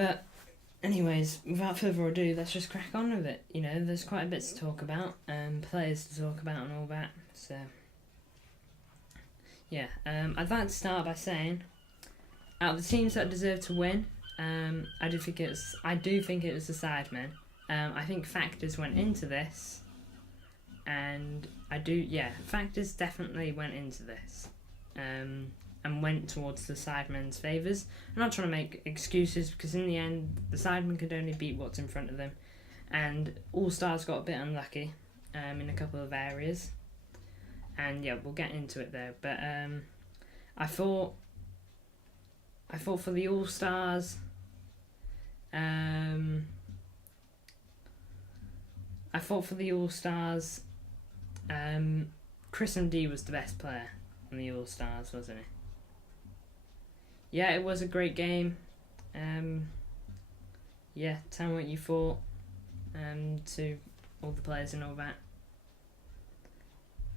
But anyways, without further ado, let's just crack on with it. You know, there's quite a bit to talk about, players to talk about and all that. So yeah, I'd like to start by saying, out of the teams that deserve to win, I do think it was the Sidemen. I think factors went into this, and factors definitely went into this, and went towards the Sidemen's favours. I'm not trying to make excuses, because in the end, the Sidemen could only beat what's in front of them, and All Stars got a bit unlucky in a couple of areas, and yeah, we'll get into it there. But I thought for the All Stars, Chris MD was the best player in the All Stars, wasn't he? Yeah, it was a great game. Yeah, tell me what you thought to all the players and all that.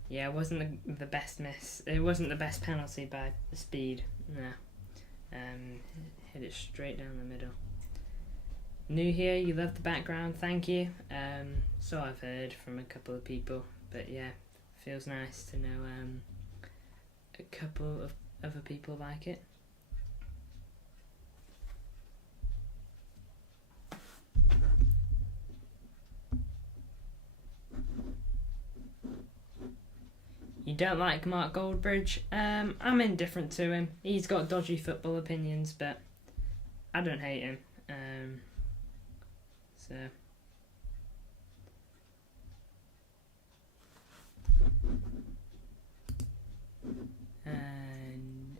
Yeah, it wasn't the best miss. It wasn't the best penalty by the speed. No. Hit it straight down the middle. New here, you love the background, thank you. So I've heard from a couple of people, but yeah, feels nice to know a couple of other people like it. You don't like Mark Goldbridge? I'm indifferent to him. He's got dodgy football opinions, but I don't hate him. So and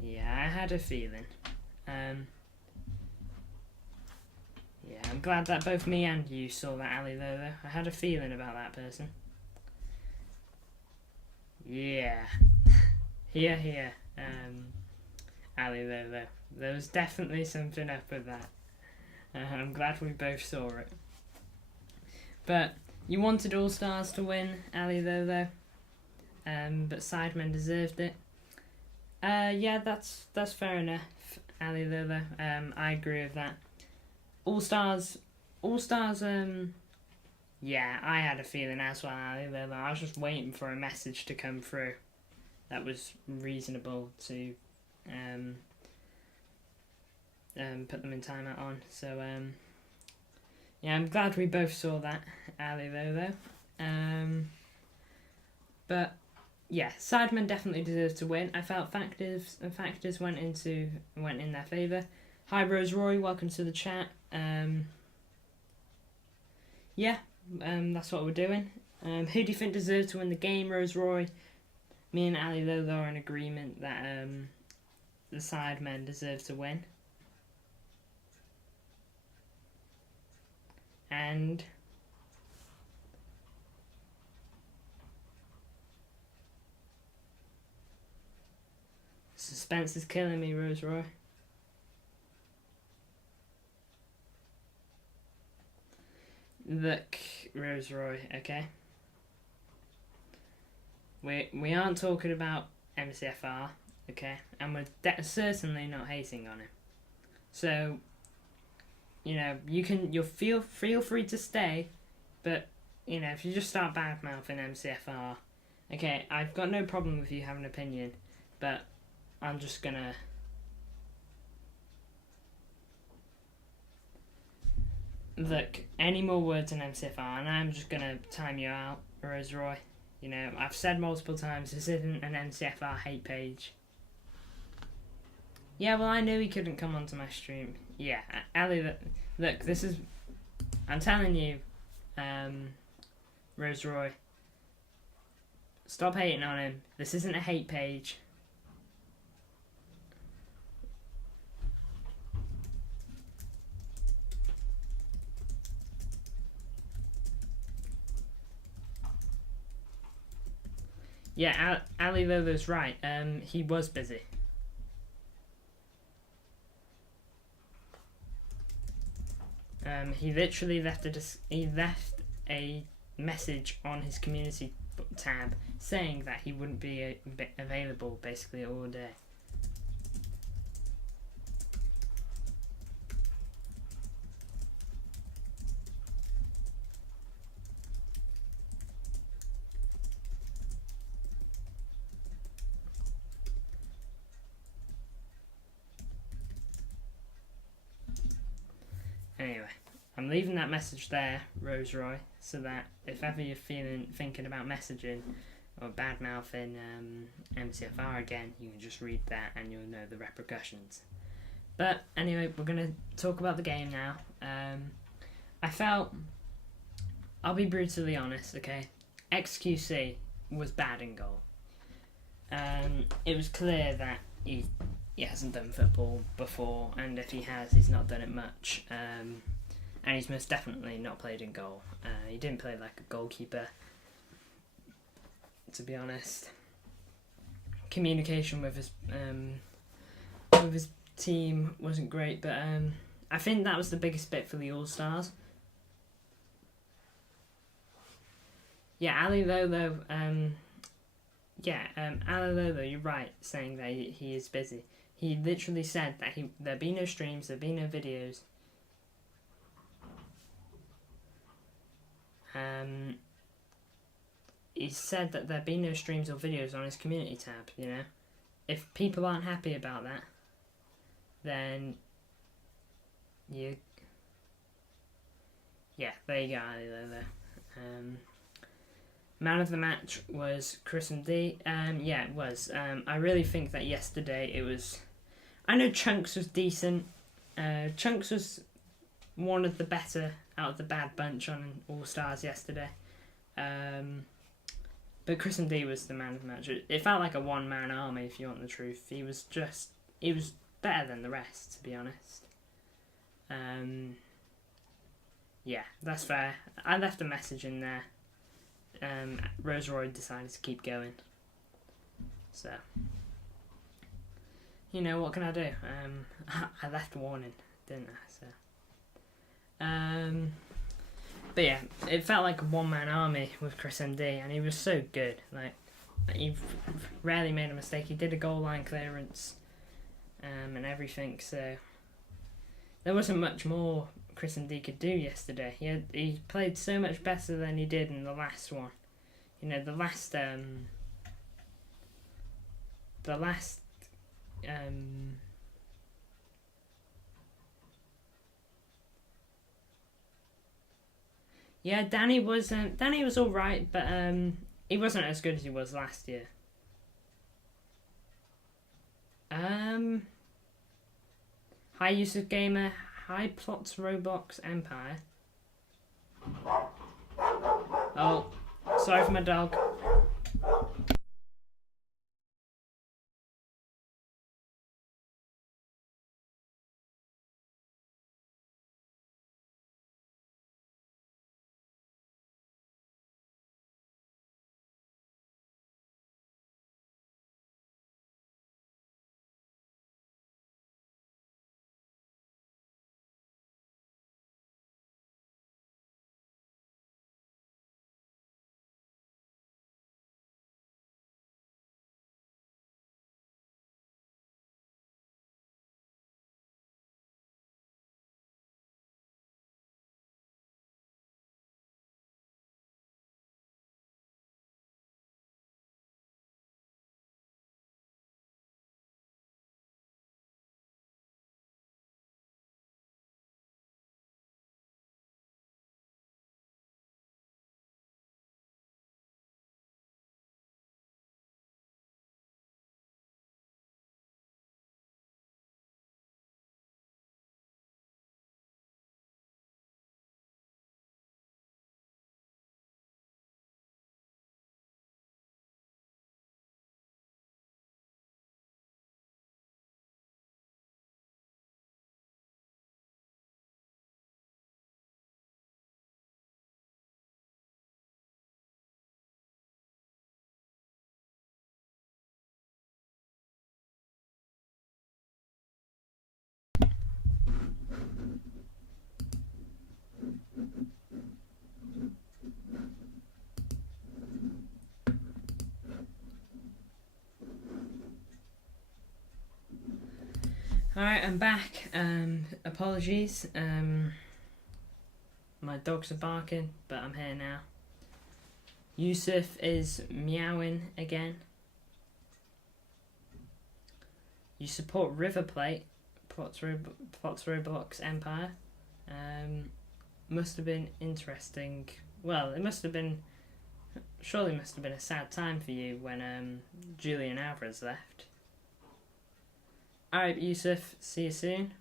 yeah, I had a feeling. Yeah, I'm glad that both me and you saw that alley though. I had a feeling about that person. Yeah. Here. alley though. There was definitely something up with that. I'm glad we both saw it. But you wanted All Stars to win, Ali though. But Sidemen deserved it. Yeah, that's fair enough, Ali though. I agree with that. All Stars. Yeah, I had a feeling as well, Ali though. I was just waiting for a message to come through that was reasonable to put them in timeout on. So yeah, I'm glad we both saw that, Ali though. But yeah, Sidemen definitely deserved to win. I felt factors went in their favour. Hi Rose Roy, welcome to the chat. Yeah, that's what we're doing. Who do you think deserved to win the game, Rose Roy? Me and Ali though are in agreement that the Sidemen deserve to win. And suspense is killing me, Rose Roy. Look, Rose Roy, okay? We aren't talking about MCFR, okay? And we're certainly not hating on him. So, you know, you'll feel free to stay, but you know, if you just start badmouthing MCFR, okay, I've got no problem with you having an opinion, but I'm just gonna look, any more words on MCFR and I'm just gonna time you out, Rose Roy. You know, I've said multiple times this isn't an MCFR hate page. Yeah, well, I knew he couldn't come onto my stream. Yeah, Ali, look, this is... I'm telling you, Rose Roy, stop hating on him. This isn't a hate page. Yeah, Ali Lolo's right. He was busy. He literally left a message on his community tab saying that he wouldn't be available basically all day. leaving that message there, Rose Roy, so that if ever you're thinking about messaging or bad-mouthing MCFR again, you can just read that and you'll know the repercussions. But anyway, we're going to talk about the game now. I felt, I'll be brutally honest, okay? XQC was bad in goal. It was clear that he hasn't done football before, and if he has, he's not done it much. And he's most definitely not played in goal. He didn't play like a goalkeeper, to be honest. Communication with his team wasn't great, but I think that was the biggest bit for the All-Stars. Yeah, Ali Lolo, Ali Lolo, you're right, saying that he is busy. He literally said that there'd be no streams, there'd be no videos. He said that there'd be no streams or videos on his community tab, you know. If people aren't happy about that, then there you go, Ali Lolo. Man of the match was Chris MD. It was. I really think that yesterday it was... I know Chunks was decent. Chunks was one of the better out of the bad bunch on All-Stars yesterday. But Chris MD was the man of the match. It felt like a one-man army, if you want the truth. He was better than the rest, to be honest. That's fair. I left a message in there. Rose Roy decided to keep going. So, you know, what can I do? I left a warning, didn't I? So, but yeah, it felt like a one-man army with Chris MD, and he was so good. Like, he rarely made a mistake. He did a goal line clearance, and everything. So there wasn't much more Chris MD could do yesterday. He played so much better than he did in the last one. You know, the last Danny was all right, but he wasn't as good as he was last year. Hi Yusuf Gamer, hi Plots Roblox Empire. Oh, sorry for my dog. Alright, I'm back. Apologies. My dogs are barking, but I'm here now. Yusuf is meowing again. You support River Plate, Plots Roblox Empire. must have been interesting. Well, it must have been, surely must have been a sad time for you when Julian Alvarez left. Alright, Yusuf, see you soon.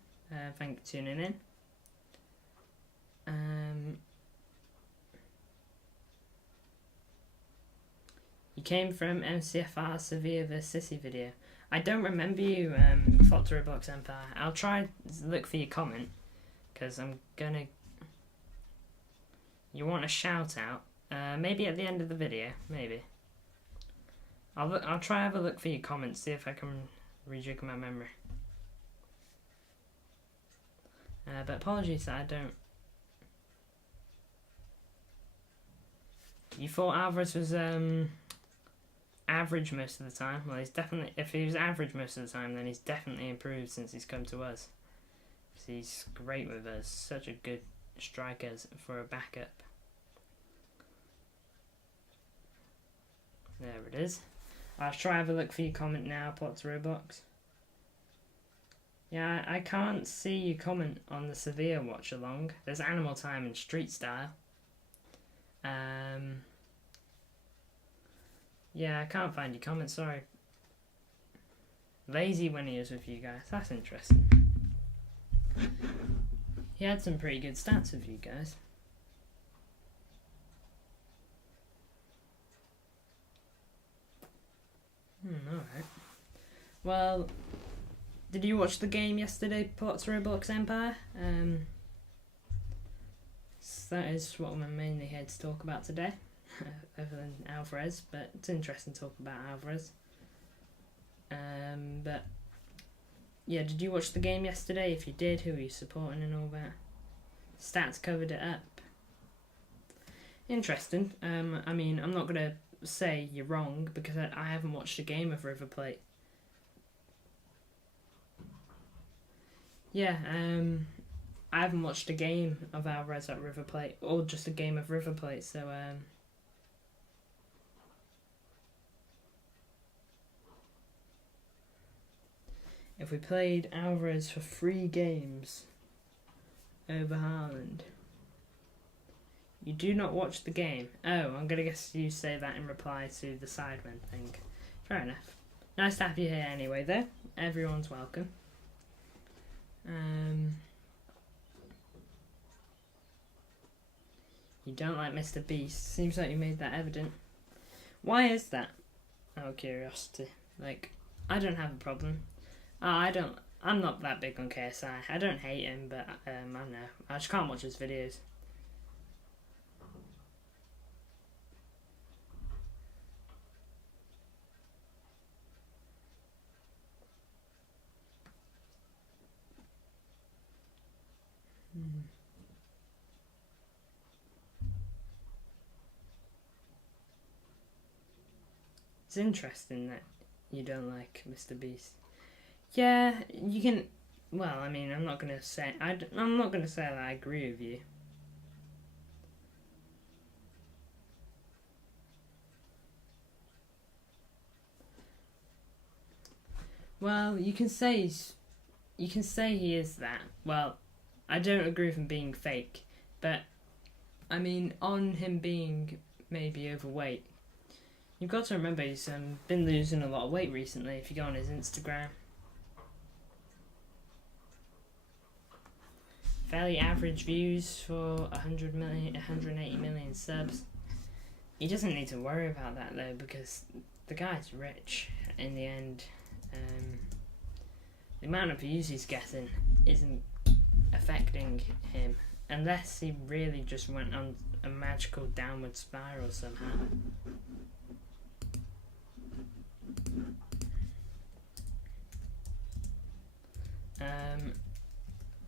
Thank you for tuning in. You came from MCFR Sevilla vs City video. I don't remember you, Fox Roblox Empire. I'll try to look for your comment, because I'm gonna... You want a shout out? Maybe at the end of the video, maybe. I'll try to have a look for your comments, see if I can rejig my memory. But apologies that I don't... You thought Alvarez was average most of the time? Well, he's definitely... If he was average most of the time, then he's definitely improved since he's come to us. He's great with us. Such a good striker for a backup. There it is. I'll try to have a look for your comment now, Plots Roblox. Yeah, I can't see your comment on the Sevilla watch along. There's Animal Time and Street Style. Yeah, I can't find your comment, sorry. Lazy when he was with you guys, that's interesting. He had some pretty good stats with you guys. Alright. Well, did you watch the game yesterday, Plots Roblox Empire? So that is what I'm mainly here to talk about today, other than Alvarez, but it's interesting to talk about Alvarez. But yeah, did you watch the game yesterday? If you did, who are you supporting and all that? Stats covered it up. Interesting. I mean, I'm not gonna say you're wrong because I haven't watched a game of River Plate. Yeah, I haven't watched a game of Alvarez at River Plate, or just a game of River Plate, so if we played Alvarez for 3 games over Haaland. You do not watch the game. Oh, I'm gonna guess you say that in reply to the Sidemen thing. Fair enough. Nice to have you here anyway though. Everyone's welcome. You don't like Mr. Beast. Seems like you made that evident. Why is that? Out of curiosity. Like, I don't have a problem. I'm not that big on KSI. I don't hate him, but I don't know. I just can't watch his videos. It's interesting that you don't like Mr. Beast. Yeah, you can. Well, I mean, I'm not gonna say I'm not gonna say that I agree with you. Well, you can say he is that. Well, I don't agree with him being fake, but I mean, on him being maybe overweight, you've got to remember he's been losing a lot of weight recently. If you go on his Instagram, fairly average views for 180 million subs. He doesn't need to worry about that though, because the guy's rich in the end. The amount of views he's getting isn't affecting him, unless he really just went on a magical downward spiral somehow.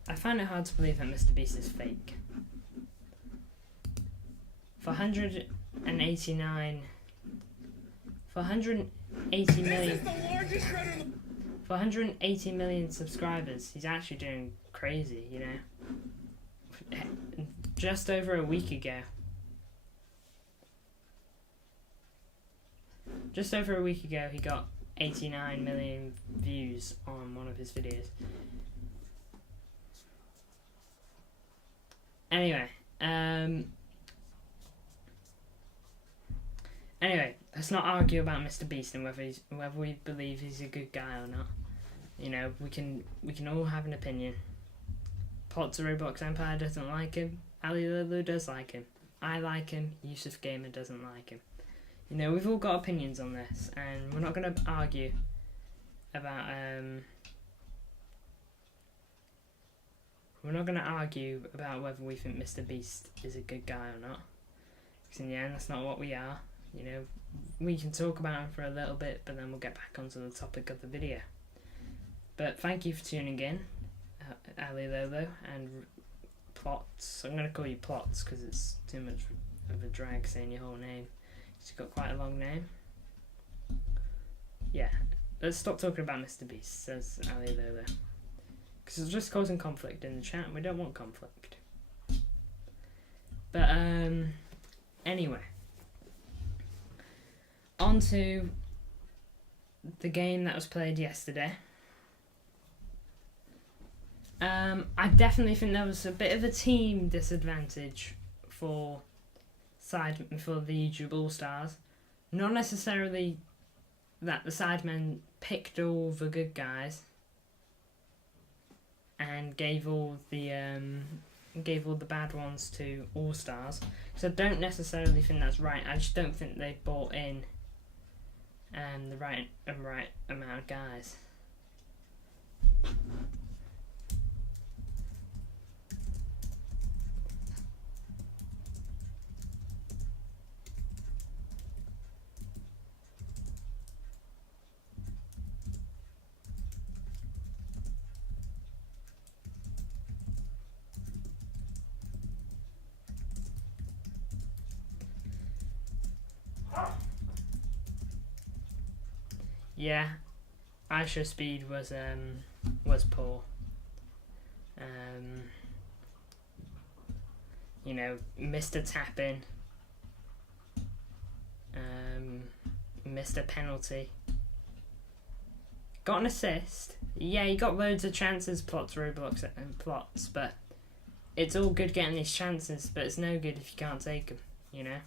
I find it hard to believe that Mr. Beast is fake. For 180 million subscribers, he's actually doing crazy, you know. Just over a week ago, he got 89 million views on one of his videos. Anyway, Anyway, let's not argue about Mr. Beast and whether we believe he's a good guy or not. You know, we can all have an opinion. Plot to Roblox Empire doesn't like him. Ali Lulu does like him. I like him. Yusuf Gamer doesn't like him. You know, we've all got opinions on this, and we're not going to argue about whether we think Mr. Beast is a good guy or not. Because in the end, that's not what we are. You know, we can talk about him for a little bit, but then we'll get back onto the topic of the video. But thank you for tuning in, Ali Lolo and Plots. I'm going to call you Plots because it's too much of a drag saying your whole name. You've got quite a long name. Yeah, let's stop talking about Mr. Beast, says Ali Lolo. Because it's just causing conflict in the chat, and we don't want conflict. But, anyway. On to the game that was played yesterday. I definitely think there was a bit of a team disadvantage for the YouTube All-Stars. Not necessarily that the Sidemen picked all the good guys and gave all the bad ones to All-Stars. So I don't necessarily think that's right. I just don't think they brought in the right amount of guys. Yeah, Aisha speed was poor. You know, missed a tap in. Missed a penalty. Got an assist. Yeah, he got loads of chances, Plots, Roblox and Plots, but it's all good getting these chances, but it's no good if you can't take them, you know?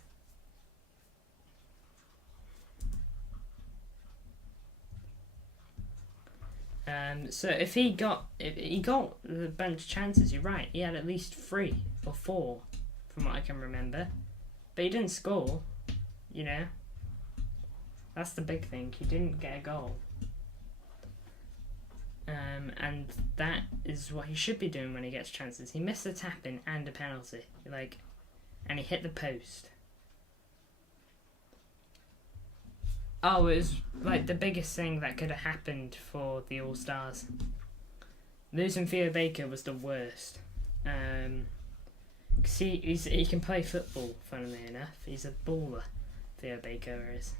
So if he got the bunch of chances, you're right. He had at least 3 or 4, from what I can remember, but he didn't score. You know, that's the big thing. He didn't get a goal, and that is what he should be doing when he gets chances. He missed a tap in and a penalty, and he hit the post. Oh, it was the biggest thing that could have happened for the All-Stars. Losing Theo Baker was the worst. Cause he can play football, funnily enough. He's a baller, Theo Baker is.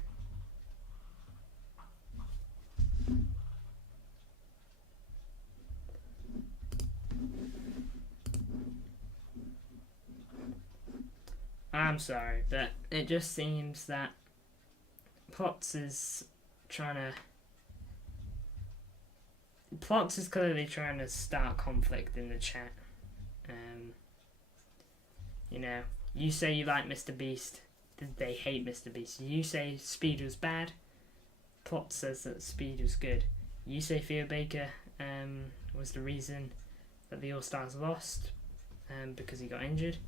I'm sorry, but it just seems that Plots is clearly trying to start conflict in the chat. You know, you say you like Mr. Beast, they hate Mr. Beast. You say speed was bad, Plot says that speed was good. You say Theo Baker was the reason that the All-Stars lost because he got injured.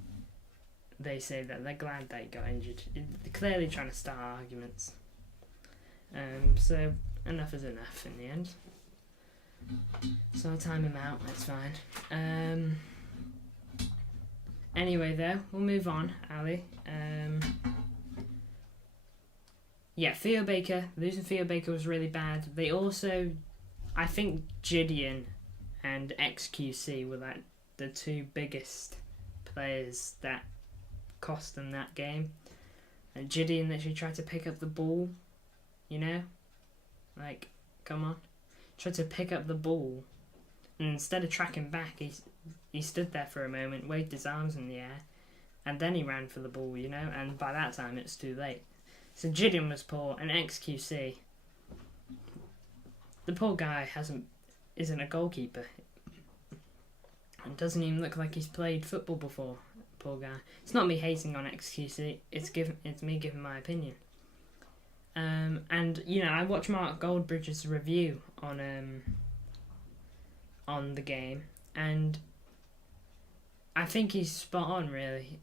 They say that they're glad that he got injured. They're clearly trying to start arguments. So enough is enough in the end. So I'll time him out, that's fine. Anyway though, we'll move on, Ali. Yeah, Theo Baker, losing Theo Baker was really bad. They also, I think Gideon and XQC were the 2 biggest players that cost them that game. And Gideon literally tried to pick up the ball. You know? Come on. Tried to pick up the ball. And instead of tracking back, he stood there for a moment, waved his arms in the air, and then he ran for the ball, you know? And by that time, it's too late. So Gideon was poor, and XQC, the poor guy isn't a goalkeeper. And doesn't even look like he's played football before. poor guy. It's not me hating on XQC. It's me giving my opinion. And you know, I watched Mark Goldbridge's review on the game, and I think he's spot on, really.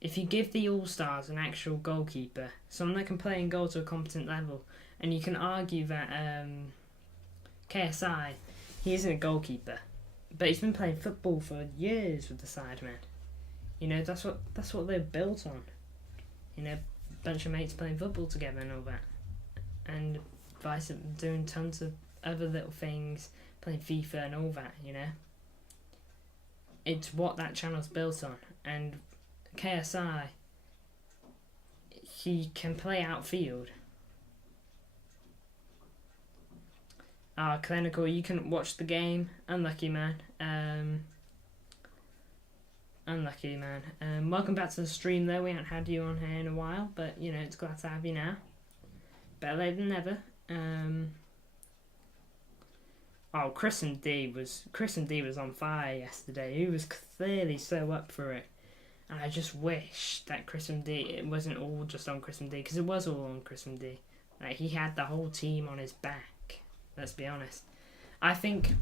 If you give the All-Stars an actual goalkeeper, someone that can play and goal to a competent level, and you can argue that KSI, he isn't a goalkeeper, but he's been playing football for years with the Sidemen. You know, that's what they're built on. You know, bunch of mates playing football together and all that, and doing tons of other little things, playing FIFA and all that. You know, it's what that channel's built on. And KSI, he can play outfield. Clinical, you couldn't watch the game. Unlucky, man. Unlucky, man. Welcome back to the stream, though. We haven't had you on here in a while, but, you know, it's glad to have you now. Better late than never. Chris D was on fire yesterday. He was clearly so up for it. And I just wish that it wasn't all just on Chris D, because it was all on Chris D. Like, he had the whole team on his back, let's be honest. I think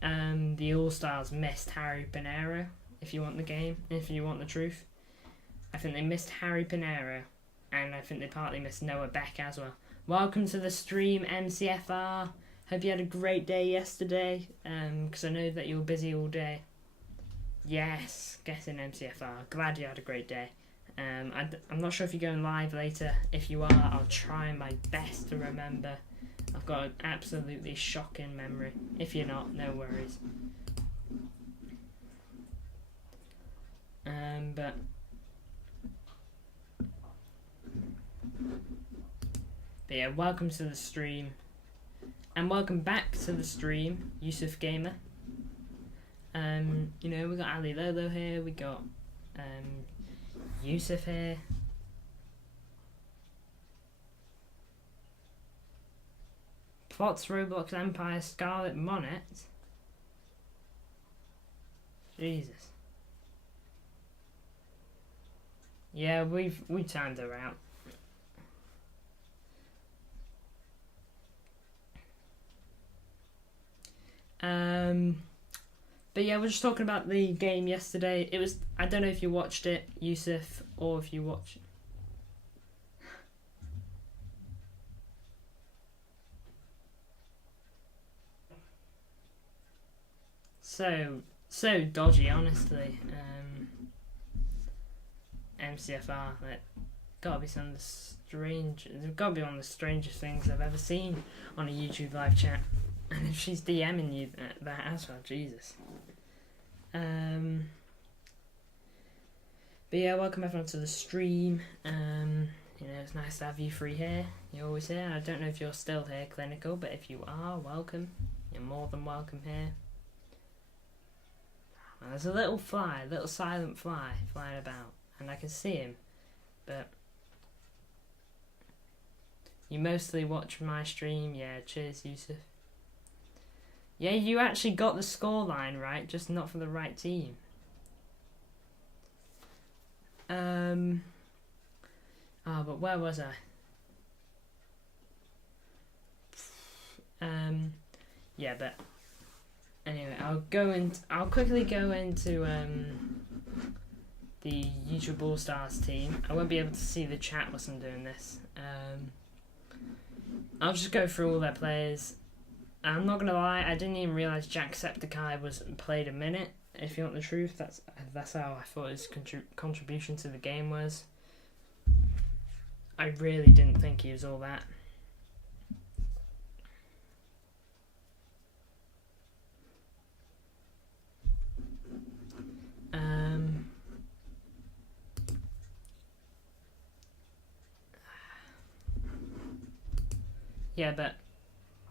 the All-Stars missed Harry Pinero, if you want the truth. I think they missed Harry Pinero, and I think they partly missed Noah Beck as well. Welcome to the stream, MCFR. Hope you had a great day yesterday, because I know that you were busy all day. Yes, get in, MCFR. Glad you had a great day. I'm not sure if you're going live later. If you are, I'll try my best to remember. I've got an absolutely shocking memory. If you're not, no worries. But yeah, welcome to the stream. And welcome back to the stream, Yusuf Gamer. You know, we got Ali Lolo here, we got Yusuf here. Plots, Roblox, Empire, Scarlet Monet. Jesus. Yeah, we turned her out. But yeah, we're just talking about the game yesterday. It was, I don't know if you watched it, Yusuf, or if you watched it. So dodgy, honestly. MCFR, like, gotta be some of the it's gotta be one of the strangest things I've ever seen on a YouTube live chat. And if she's DMing you that as well, Jesus. But yeah, welcome everyone to the stream. You know, it's nice to have you free here. You're always here. I don't know if you're still here, Clinical, but if you are, welcome. You're more than welcome here. Well, there's a little silent fly flying about, and I can see him, but you mostly watch my stream. Yeah, cheers, Yusuf. Yeah, you actually got the scoreline right, just not for the right team. But where was I? Yeah, but anyway, I'll quickly go into the YouTube All Stars team. I won't be able to see the chat whilst I'm doing this. I'll just go through all their players. I'm not gonna lie, I didn't even realise Jacksepticeye was played a minute. If you want the truth, that's how I thought his contribution to the game was. I really didn't think he was all that. Yeah, but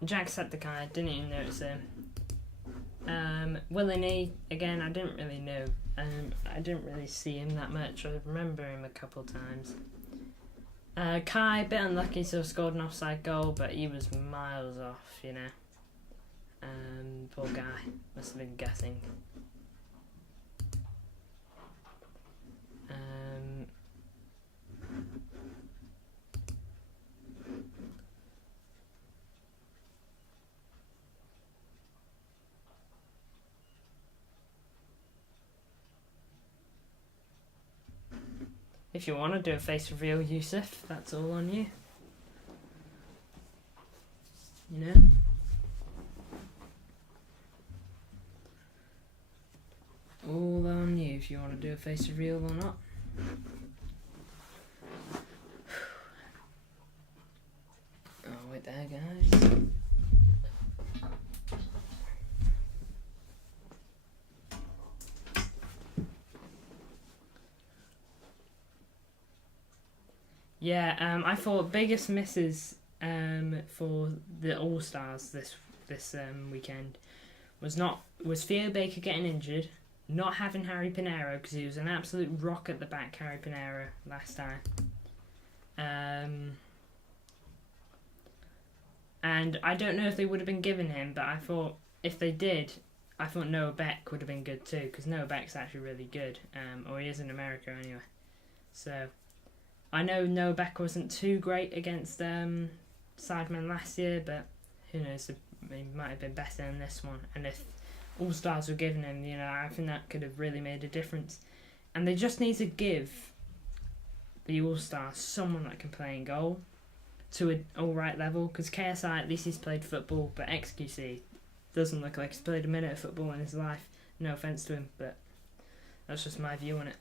Jacksepticeye, didn't even notice him. Williny, again, I didn't really know. I didn't really see him that much. I remember him a couple times. Kai, bit unlucky to have scored an offside goal, but he was miles off, you know. Poor guy, must have been guessing. If you want to do a face reveal, Yusuf, that's all on you. You know? All on you if you want to do a face reveal or not. Oh, wait there, guys. Yeah, I thought biggest misses for the All Stars this weekend was Theo Baker getting injured, not having Harry Pinero because he was an absolute rock at the back, Harry Pinero last time, and I don't know if they would have been given him, but I thought if they did, I thought Noah Beck would have been good too because Noah Beck's actually really good, or he is in America anyway, so. I know Noah Beck wasn't too great against Sidemen last year, but who knows, he might have been better in this one. And if All Stars were given him, you know, I think that could have really made a difference. And they just need to give the All Stars someone that can play in goal to an alright level, because KSI, at least he's played football, but XQC doesn't look like he's played a minute of football in his life. No offence to him, but that's just my view on it.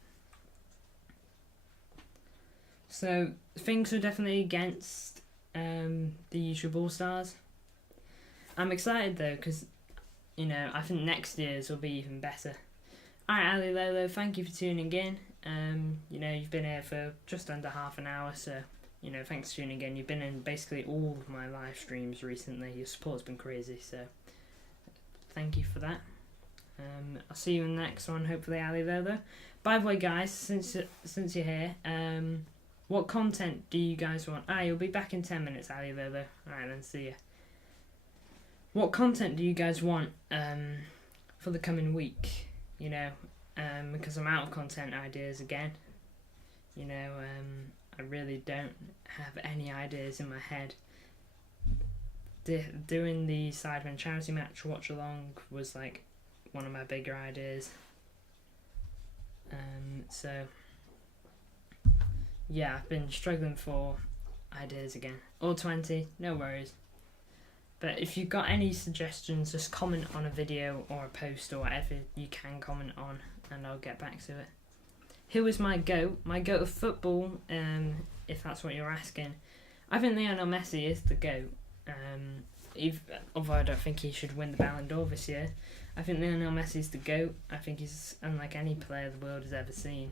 So things were definitely against the usual All Stars. I'm excited though because, you know, I think next year's will be even better. Alright, Ali Lolo, thank you for tuning in. You know, you've been here for just under half an hour, so, you know, thanks for tuning in. You've been in basically all of my live streams recently. Your support's been crazy, so thank you for that. I'll see you in the next one, hopefully, Ali Lolo. By the way, guys, since you're here, what content do you guys want? You'll be back in 10 minutes, Ali Lolo. Alright then, see ya. What content do you guys want for the coming week? You know, because I'm out of content ideas again. You know, I really don't have any ideas in my head. Doing the Sidemen Charity match watch along was like one of my bigger ideas. So yeah, I've been struggling for ideas again. All 20, no worries. But if you've got any suggestions, just comment on a video or a post or whatever you can comment on, and I'll get back to it. Who is my GOAT? My GOAT of football, if that's what you're asking. I think Lionel Messi is the GOAT. Although I don't think he should win the Ballon d'Or this year. I think Lionel Messi is the GOAT. I think he's unlike any player the world has ever seen.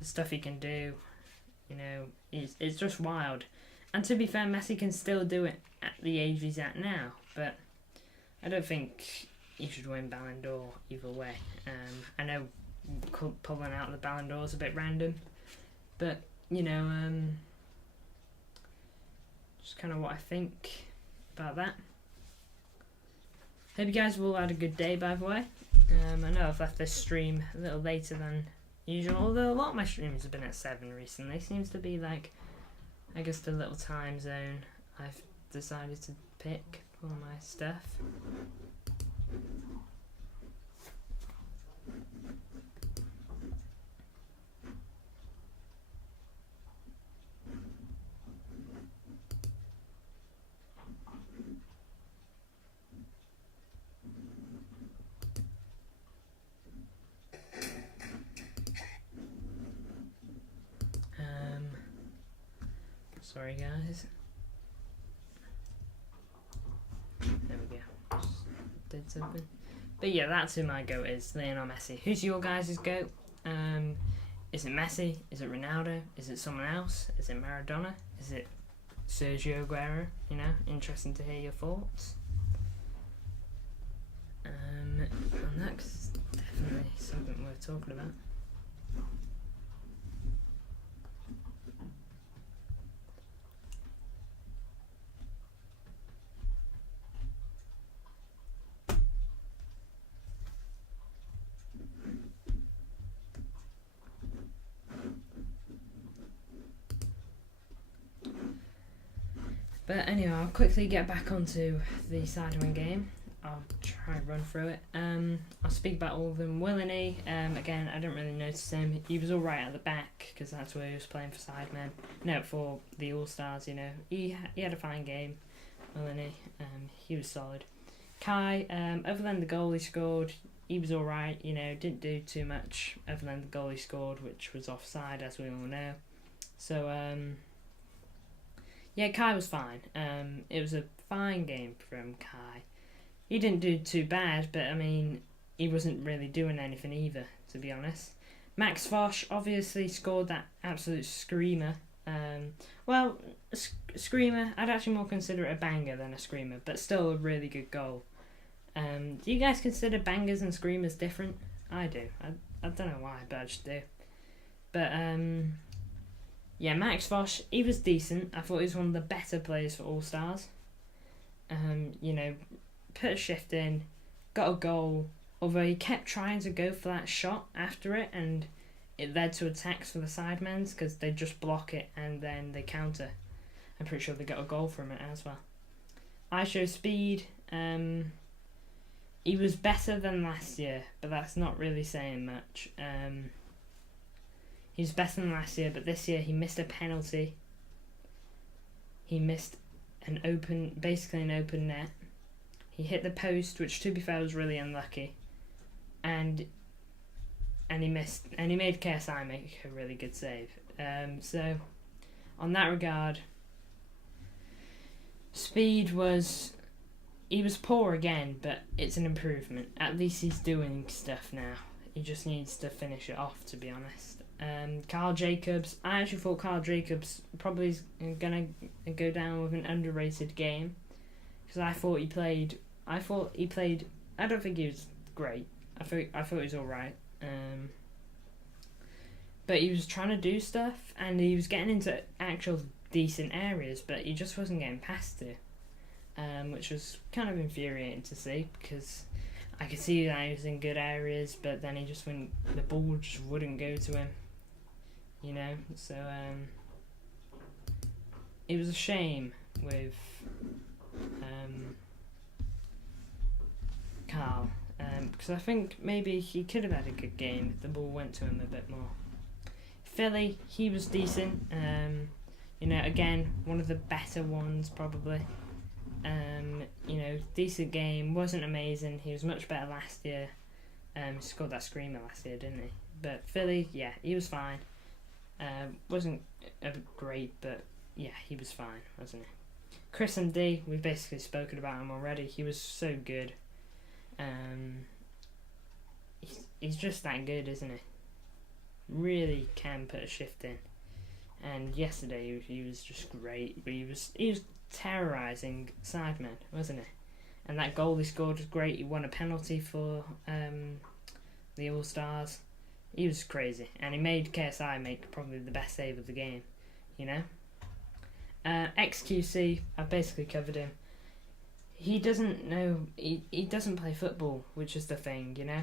The stuff he can do, you know, it's just wild. And to be fair, Messi can still do it at the age he's at now, but I don't think he should win Ballon d'Or either way. I know pulling out the Ballon d'Or is a bit random, but, you know, just kind of what I think about that. Hope you guys have all had a good day, by the way. I know I've left this stream a little later than usual, although a lot of my streams have been at 7 recently. Seems to be like, I guess, the little time zone I've decided to pick for my stuff. Sorry guys. There we go. Just did something. But yeah, that's who my GOAT is, Lionel Messi. Who's your guys' GOAT? Is it Messi? Is it Ronaldo? Is it someone else? Is it Maradona? Is it Sergio Aguero? You know, interesting to hear your thoughts. And that's definitely something worth talking about. But anyway, I'll quickly get back onto the Sidemen game. I'll try try and run through it. I'll speak about all of them. Willany, again, I didn't really notice him. He was all right at the back because that's where he was playing for Sidemen. No, for the All-Stars, you know. He had a fine game, Willany. He was solid. Kai, other than the goal he scored, he was all right, you know, didn't do too much other than the goal he scored, which was offside, as we all know. So, yeah, Kai was fine. It was a fine game from Kai. He didn't do too bad, but I mean, he wasn't really doing anything either, to be honest. Max Fosh obviously scored that absolute screamer. Screamer, I'd actually more consider it a banger than a screamer, but still a really good goal. Do you guys consider bangers and screamers different? I do. I don't know why, but I just do. But, yeah, Max Fosh, he was decent. I thought he was one of the better players for All-Stars. You know, put a shift in, got a goal, although he kept trying to go for that shot after it, and it led to attacks for the Sidemens because they just block it and then they counter. I'm pretty sure they got a goal from it as well. I show speed. He was better than last year, but that's not really saying much. He was better than last year, but this year he missed a penalty. He missed basically an open net. He hit the post, which to be fair was really unlucky, and he missed, and he made KSI make a really good save. So on that regard, speed he was poor again, but it's an improvement. At least he's doing stuff now. He just needs to finish it off, to be honest. Carl Jacobs, I actually thought Carl Jacobs probably is gonna go down with an underrated game because I thought he played. I don't think he was great. I thought he was all right. But he was trying to do stuff and he was getting into actual decent areas, but he just wasn't getting past it, which was kind of infuriating to see because I could see that he was in good areas, but then the ball just wouldn't go to him, you know. So it was a shame with Carl, because I think maybe he could have had a good game if the ball went to him a bit more. Philly, he was decent. You know, again, one of the better ones probably. You know, decent game, wasn't amazing. He was much better last year. He scored that screamer last year, didn't he? But Philly, yeah, he was fine. Wasn't great, but yeah, he was fine, wasn't he? Chris and D, we've basically spoken about him already. He was so good. He's just that good, isn't he? Really can put a shift in. And yesterday he was just great. But he was terrorising Sidemen, wasn't he? And that goal he scored was great. He won a penalty for the All-Stars. He was crazy. And he made KSI make probably the best save of the game, you know? XQC, I've basically covered him. He doesn't know, he doesn't play football, which is the thing, you know?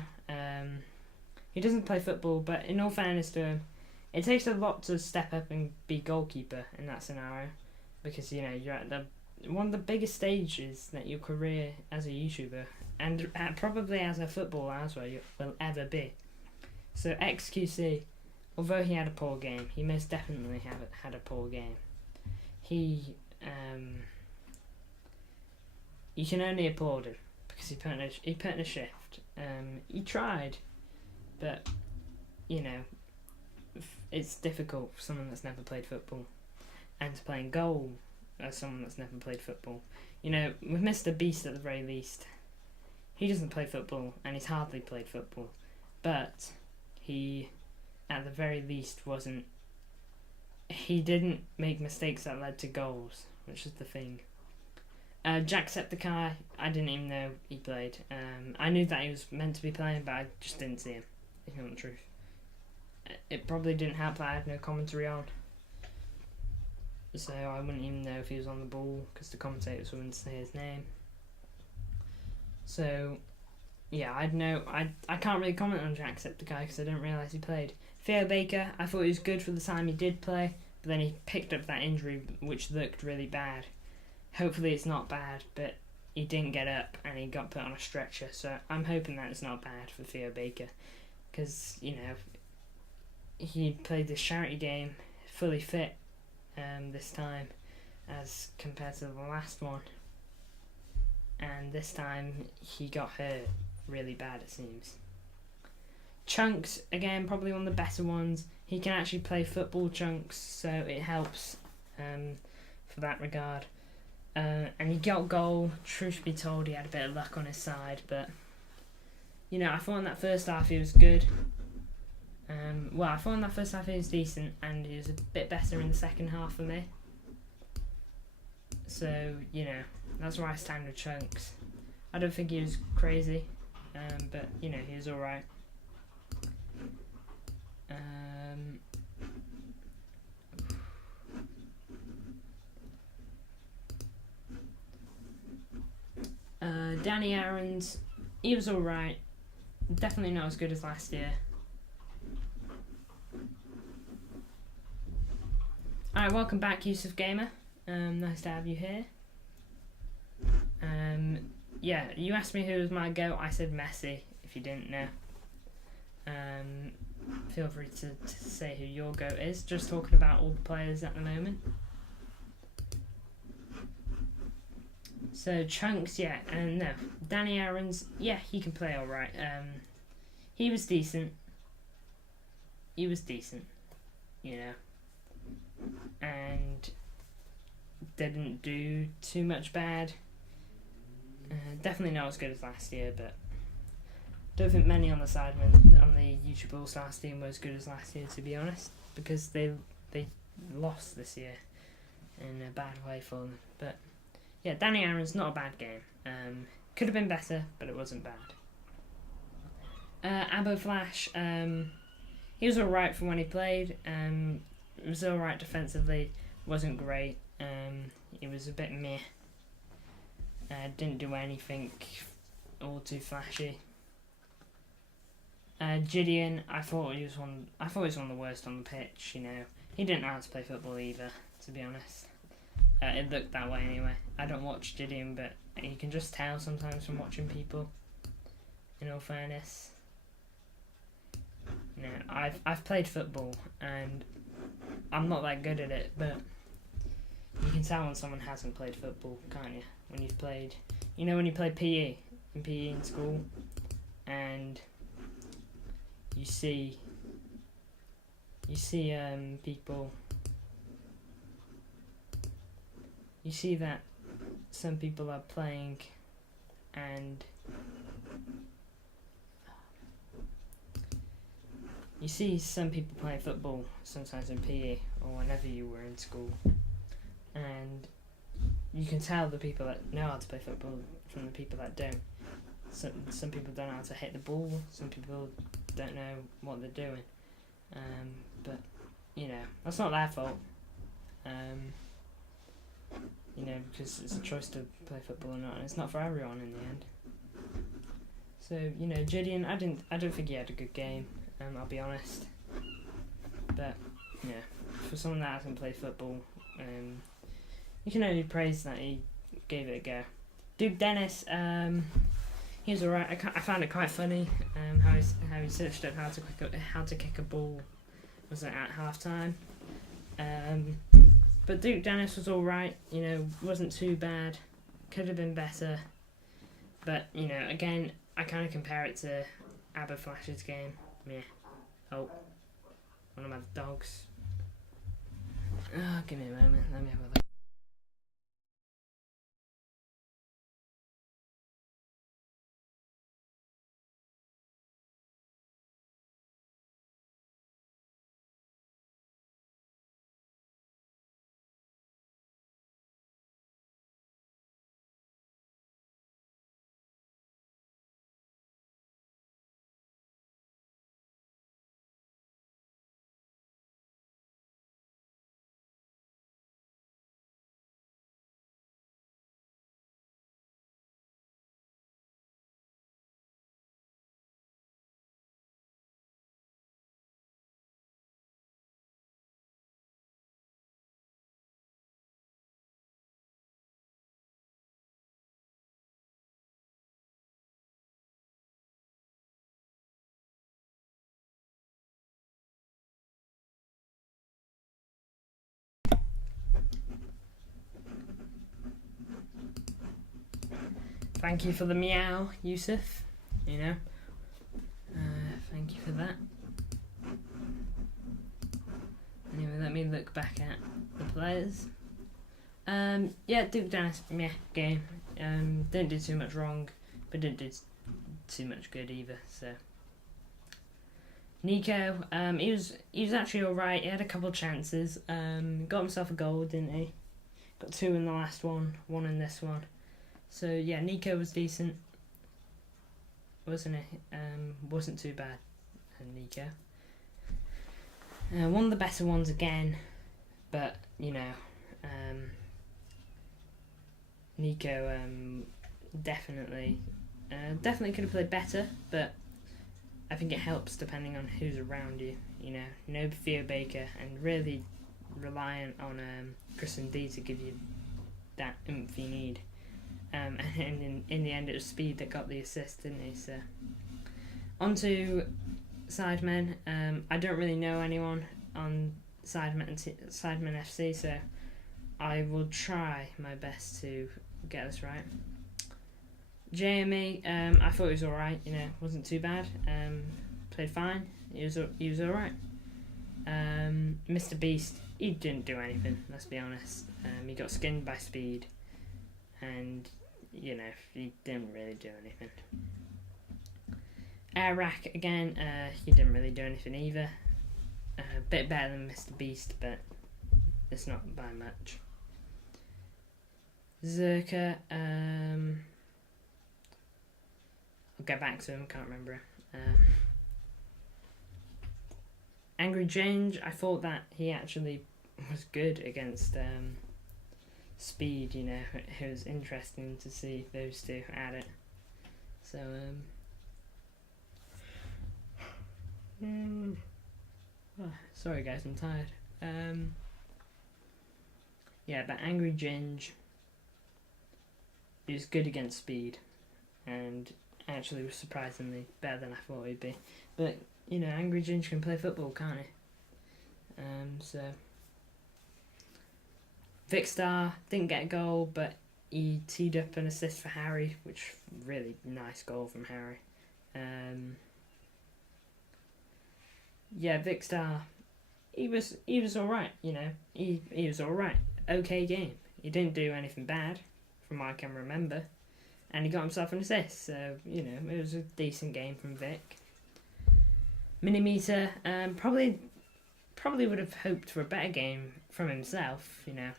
He doesn't play football, but in all fairness to him, it takes a lot to step up and be goalkeeper in that scenario, because, you know, you're at one of the biggest stages that your career as a YouTuber, and probably as a footballer as well, will ever be. So XQC, although he had a poor game, he most definitely had a poor game. You can only applaud him because he put in a shift. He tried, but you know, it's difficult for someone that's never played football, and to play in goal as someone that's never played football. You know, with Mr. Beast at the very least, he doesn't play football and he's hardly played football, but he, at the very least, he didn't make mistakes that led to goals, which is the thing. Jacksepticeye, I didn't even know he played. I knew that he was meant to be playing, but I just didn't see him, if you want the truth. It probably didn't help that I had no commentary on, so I wouldn't even know if he was on the ball, because the commentators wouldn't say his name. So, yeah, I can't really comment on Jacksepticeye because I didn't realise he played. Theo Baker, I thought he was good for the time he did play, but then he picked up that injury, which looked really bad. Hopefully it's not bad, but he didn't get up and he got put on a stretcher. So I'm hoping that it's not bad for Theo Baker, because he played this charity game fully fit this time as compared to the last one, and this time he got hurt really bad, it seems. Chunks, again, probably one of the better ones. He can actually play football, Chunks, so it helps for that regard. And he got goal. Truth be told, he had a bit of luck on his side, but I thought in that first half he was good. I thought in that first half he was decent, and he was a bit better in the second half for me. So, that's where I stand with Chunks. I don't think he was crazy, but, he was alright. Danny Aaron's, he was alright. Definitely not as good as last year. Alright, welcome back, Yusuf Gamer. Nice to have you here. You asked me who was my GOAT. I said Messi, if you didn't know. Feel free to say who your GOAT is. Just talking about all the players at the moment. So Chunks, no. Danny Aaron's, he can play alright. He was decent. And didn't do too much bad. Definitely not as good as last year, but don't think many on the Sidemen, on the YouTube All-Stars team, were as good as last year, to be honest, because they lost this year in a bad way for them. But Danny Aaron's not a bad game. Could have been better, but it wasn't bad. Abo Flash, he was alright for when he played. It was alright defensively, wasn't great. He was a bit meh. Didn't do anything all too flashy. Gideon, I thought he was one of the worst on the pitch. He didn't know how to play football either, to be honest. It looked that way anyway. I don't watch Gideon, but you can just tell sometimes from watching people. In all fairness, I've played football and I'm not that good at it, but you can tell when someone hasn't played football, can't you? When you've played, when you played PE in school, and you see people. You see that some people are playing, and you see some people playing football sometimes in PE or whenever you were in school, and you can tell the people that know how to play football from the people that don't. Some people don't know how to hit the ball, some people don't know what they're doing, but that's not their fault. Because it's a choice to play football or not, and it's not for everyone in the end. So Gideon, I don't think he had a good game. I'll be honest. But for someone that hasn't played football, you can only praise that he gave it a go. Duke Dennis, he was alright. I found it quite funny how he searched up how to kick a ball. Was it at half time? But Duke Dennis was alright, wasn't too bad. Could have been better. But, again, I kind of compare it to Abba Flash's game. Oh, one of my dogs. Give me a moment, let me have a look. Thank you for the meow, Yusuf. You know, thank you for that. Anyway, let me look back at the players. Yeah, Duke Dennis, meh game. Didn't do too much wrong, but didn't do too much good either. So Nico, he was actually alright. He had a couple of chances. Got himself a goal, didn't he? Got 2 in the last one in this one. So yeah, Nico was decent, wasn't he? Wasn't too bad, Nico. One of the better ones again, but you know, Nico definitely could have played better, but I think it helps depending on who's around you. You know, no Theo Baker, and really reliant on Chris D to give you that oomph you need. And in the end, it was Speed that got the assist, didn't he? So on to Sidemen. I don't really know anyone on Sidemen FC, so I will try my best to get this right. JME, I thought he was alright, you know, wasn't too bad. Played fine, he was alright. Mr. Beast, he didn't do anything, let's be honest. He got skinned by Speed, and, you know, he didn't really do anything. Arak, again, he didn't really do anything either. A bit better than Mr. Beast, but it's not by much. Zerka, I'll get back to him, can't remember. Angry Ginge, I thought that he actually was good against Speed, you know. It was interesting to see those two at it. So, sorry guys, I'm tired. Yeah, but Angry Ginge, he was good against Speed, and actually was surprisingly better than I thought he'd be. But, you know, Angry Ginge can play football, can't he? So Vicstar didn't get a goal, but he teed up an assist for Harry, which really nice goal from Harry. Yeah, Vicstar, he was alright, you know. He was alright. Okay game. He didn't do anything bad, from what I can remember. And he got himself an assist, so, you know, it was a decent game from Vic. Minimeter, probably would have hoped for a better game from himself, you know.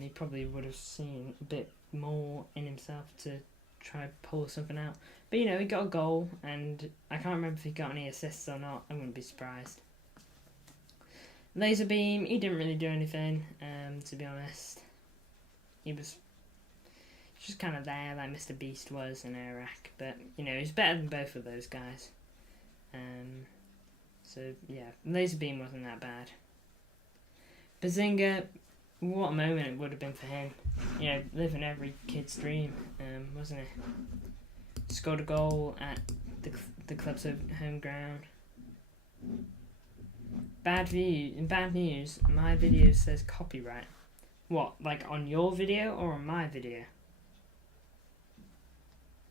He probably would have seen a bit more in himself to try to pull something out. But, you know, he got a goal, and I can't remember if he got any assists or not. I wouldn't be surprised. Laserbeam, he didn't really do anything, to be honest. He was just kind of there, like Mr. Beast was in Iraq. But, you know, he's better than both of those guys. So, yeah, Laserbeam wasn't that bad. Bazinga, what a moment it would have been for him. You know, living every kid's dream, wasn't it? Scored a goal at the club's home ground. Bad news, my video says copyright. What, like on your video or on my video?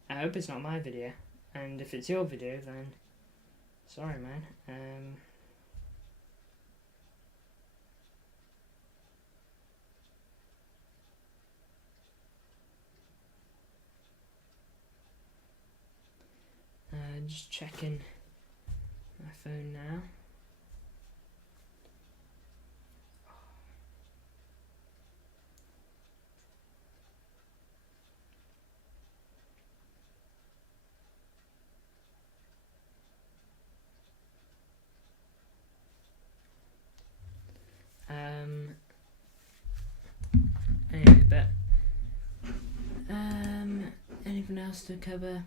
I hope it's not my video. And if it's your video, then sorry, man. Just checking my phone now. Anyway, but anything else to cover?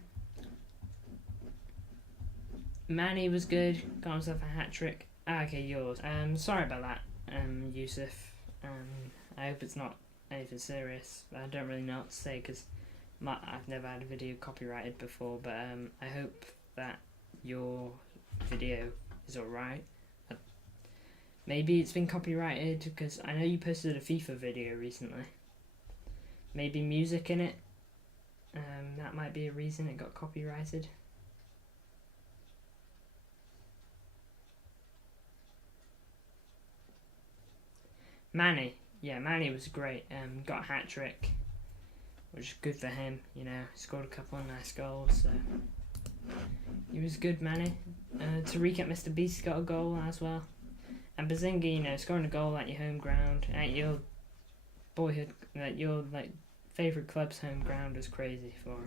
Manny was good, got himself a hat-trick. Okay, yours. Sorry about that, Yusuf. I hope it's not anything serious. I don't really know what to say because I've never had a video copyrighted before, but I hope that your video is alright. Maybe it's been copyrighted because I know you posted a FIFA video recently. Maybe music in it. That might be a reason it got copyrighted. Manny, yeah, Manny was great. Got a hat trick, which is good for him. You know, scored a couple of nice goals. So he was good, Manny. Tariq at Mr. Beast got a goal as well. And Bazinga, you know, scoring a goal at your home ground, at your boyhood, at your favourite club's home ground is crazy for.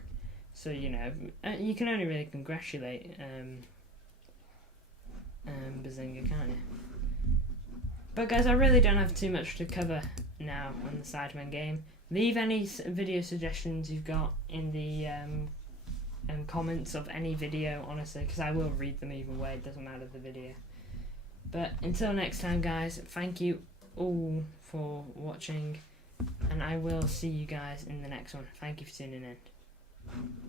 So, you know, you can only really congratulate Bazinga, can't you? But guys, I really don't have too much to cover now on the Sidemen game. Leave any video suggestions you've got in the comments of any video, honestly, because I will read them either way, it doesn't matter the video. But until next time, guys, thank you all for watching, and I will see you guys in the next one. Thank you for tuning in.